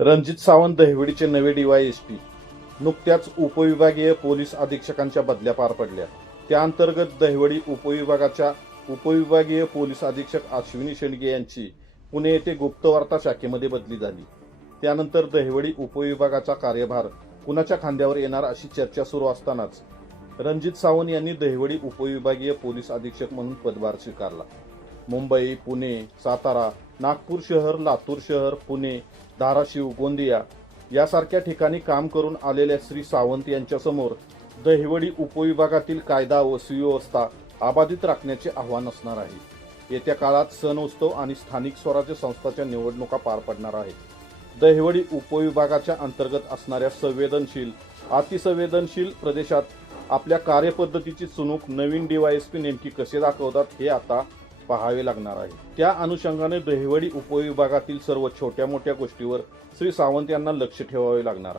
रणजित सावंत दहिवडीचे नवे डीवायएसपी नुकत्याच उपविभागीय पोलीस अधीक्षकांच्या बदल्या पार पडल्या. त्या अंतर्गत दहिवडी उपविभागाच्या उपविभागीय पोलीस अधीक्षक अश्विनी शेंडगे यांची पुणे येथे गुप्तवार्ता शाखेमध्ये बदली झाली. त्यानंतर दहिवडी उपविभागाचा कार्यभार कुणाच्या खांद्यावर येणार अशी चर्चा सुरू असतानाच रणजित सावंत यांनी दहिवडी उपविभागीय पोलीस अधीक्षक म्हणून पदभार स्वीकारला. मुंबई पुणे सातारा नागपूर शहर लातूर शहर पुणे धाराशिव गोंदिया यासारख्या ठिकाणी काम करून आलेल्या श्री सावंत यांच्यासमोर दहिवडी उपविभागातील कायदा व सुव्यवस्था अबाधित राखण्याचे आव्हान असणार आहे. येत्या काळात सण उत्सव आणि स्थानिक स्वराज्य संस्थाच्या निवडणुका पार पडणार आहेत. दहिवडी उपविभागाच्या अंतर्गत असणाऱ्या संवेदनशील अतिसंवेदनशील प्रदेशात आपल्या कार्यपद्धतीची चुणूक नवीन डीवायएसपी नेमकी कसे दाखवतात हे आता पाहावे लागणार आहे. त्या अनुषंगाने दहिवडी उपविभागातील सर्व छोट्या मोठ्या गोष्टीवर श्री सावंत यांना लक्ष ठेवावे लागणार.